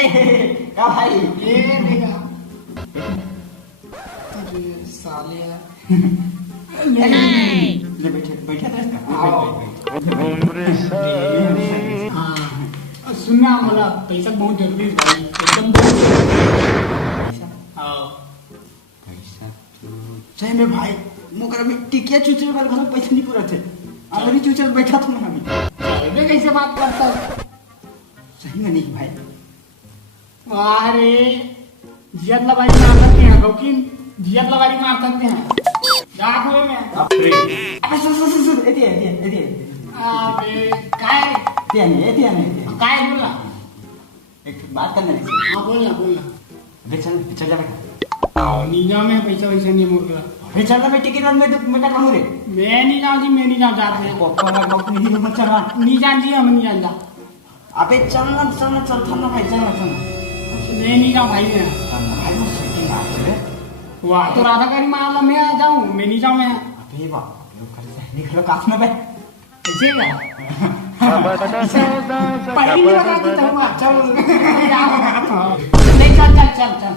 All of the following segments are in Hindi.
अरे क्या भाई ये देखा अरे साले ले बैठे बैठे हाँ सुनना मला पैसा बहुत जरूरी है भाई एकदम हाँ पैसा तो सही में भाई मुकरा में टिकिया चूचे वाले घर में पैसा नहीं पूरा थे अगर ही चूचे बैठा था ना अभी ये कैसे बात करता है सही में नहीं भाई वाह रे जियत लबारी मार सकते हैं गौकीन जियत लबारी मार सकते हैं डाक में अबे सुन एती अबे काय काय बोला एक बात करना है हाँ बोलना अबे चल जा बेटा नीजा में पैसा वैसा नहीं मुर्गा अबे चल ना मैं टिकट और मैं का कहूँ रे मैं नहीं जाऊँ जी मैं नहीं जाऊँ जाते हैं पप्पा का लोग नहीं मत चला नहीं जान जी हम नहीं जान जा अबे चल ना ना भाई चल मैं नहीं जाऊँ भाई मैं भाई वो सेटिंग आ गई वाह तो राधाकारी मान लो मैं जाऊँ मैं नहीं जाऊँ मैं अबे बाप रे कर निकलो काफ में बे ऐसे क्या पहली बार आती तो चल नहीं चल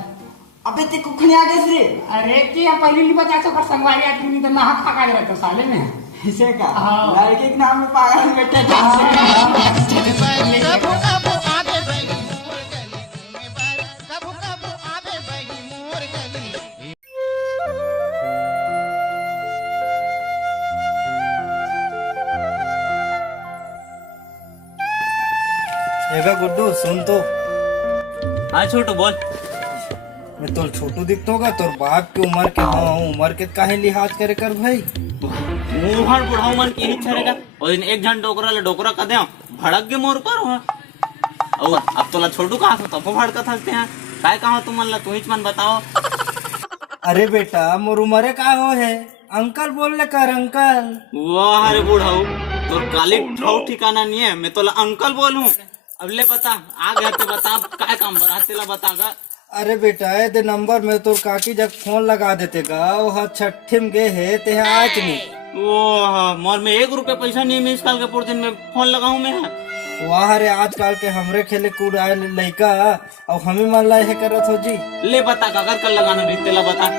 अबे ते कुखने आ गए रे अरे कि हम पहली बार जाते पर संगवारी आती नहीं तो ना हाथ पका दे रहता साले में ऐसे का हाँ। लड़के के नाम में पागल बेटे एगा गुड्डू सुन तो हाँ छोटू बोल मैं तो छोटू दिखता होगा तोर बाप की उम्र के हाँ उम्र के काहे लिहाज करे कर भाई मुहर बुढ़ाऊ मन की नहीं छरेगा और दिन एक घंटा डोकरा ले डोकरा का दे भड़क के मोर पर हो और अब तोला छोटू कहाँ से तब भड़का थकते हैं काय कहाँ तुम मन तू ही मन बताओ अरे बेटा मोर उम्र का हो है अंकल बोल ले कर अंकल वाह अरे बुढ़ाऊ तो काली ठाऊ ठिकाना नहीं है मैं तोला अंकल बोलूं अब ले बता आ गया तो बता काय काम बरा तेला बतागा अरे बेटा दे नंबर में तोर काकी जब फोन लगा देते गा वह छठे में गए है ते आज नहीं वो मोर में 1 रुपया पैसा नहीं मिस काल के पूरे दिन में फोन लगाऊं मैं वाह रे आजकल के हमरे खेले कूद आए लड़का और हमें मन लाए है करत हो जी ले बता कागर कल लगाना भी तेला बता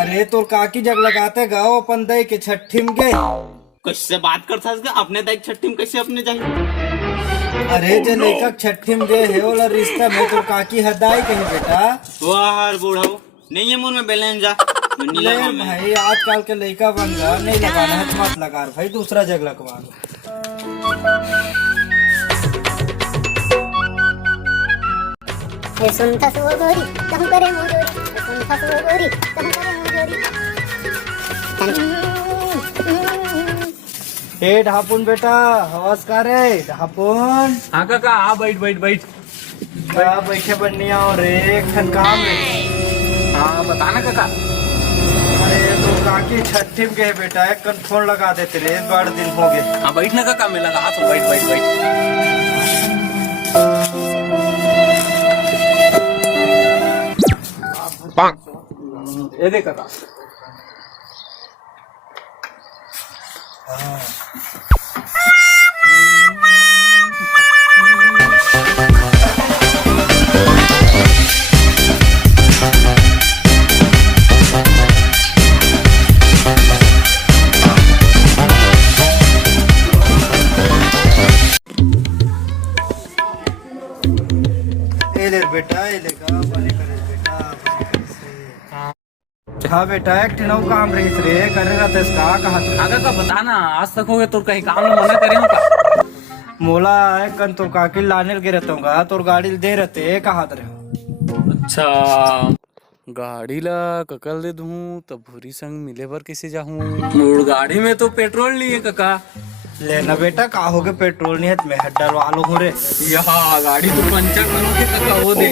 अरे तोर काकी जग लगाते गाओ अपन दई के छठी में गए कैसे बात करता है अपने दाई छठी में कैसे अपने जाएंगे अरे जो लड़का छठी में गए है वाला रिश्ता में तो काकी हदाई कहीं बेटा वाह बुढ़ाऊ नहीं है मुंह में बैलेंस जा ले भाई आजकल के लड़का बन रहा नहीं लगाना है मत लगा भाई दूसरा जग लगवा लो सुनता सो गोरी कहूं करे मोजोरी सुनता सो गोरी कहूं करे मोजोरी ए ढापुन बेटा नमस्कार रे ढापुन हाँ काका आ बैठ क्या बैठे बननी आओ रे खन काम रे हाँ बताना काका अरे तो काकी छठी में गए बेटा एक कन फोन लगा देते रे बड़ दिन हो गए हाँ बैठना काका मैं लगा तो बैठ ये देख काका बेटा ये लेगा बने करे बेटा हाँ बेटा एक नौ काम रही रे करेगा तो इसका कहा काका का बताना आज तक हो गए तो कहीं काम मना करे का मोला एक कन तो काकी लाने के रहता हूँ तोर गाड़ी दे रहते कहा रहे अच्छा गाड़ी ला ककल दे दूं तब भूरी संग मिले बर कैसे जाऊं मोर गाड़ी में तो पेट्रोल नहीं है काका लेना बेटा का हो गए पेट्रोल नहीं है मैं डलवा लो हो रे यहाँ गाड़ी तो पंचर करो के काका हो दे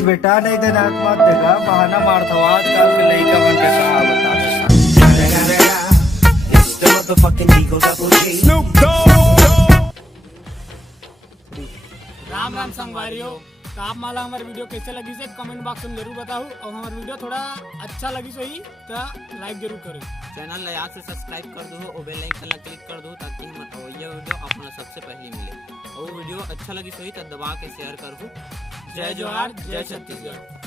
बेटा नहीं देना मत देगा बहाना मारता हूँ आजकल के लड़का बन के कहा बता राम राम संगवारियों तो आप माला हमारी वीडियो कैसे लगी से कमेंट बॉक्स में जरूर बताओ, और हमारी वीडियो थोड़ा अच्छा लगी सही तो लाइक जरूर करो। चैनल ला याद से सब्सक्राइब कर दो और बेल आइकन ला क्लिक कर दो ताकि हम ये वीडियो अपना सबसे पहले मिले। और वीडियो अच्छा लगी सही तो दबा के शेयर कर दो। जय जोहार, जय छत्तीसगढ़।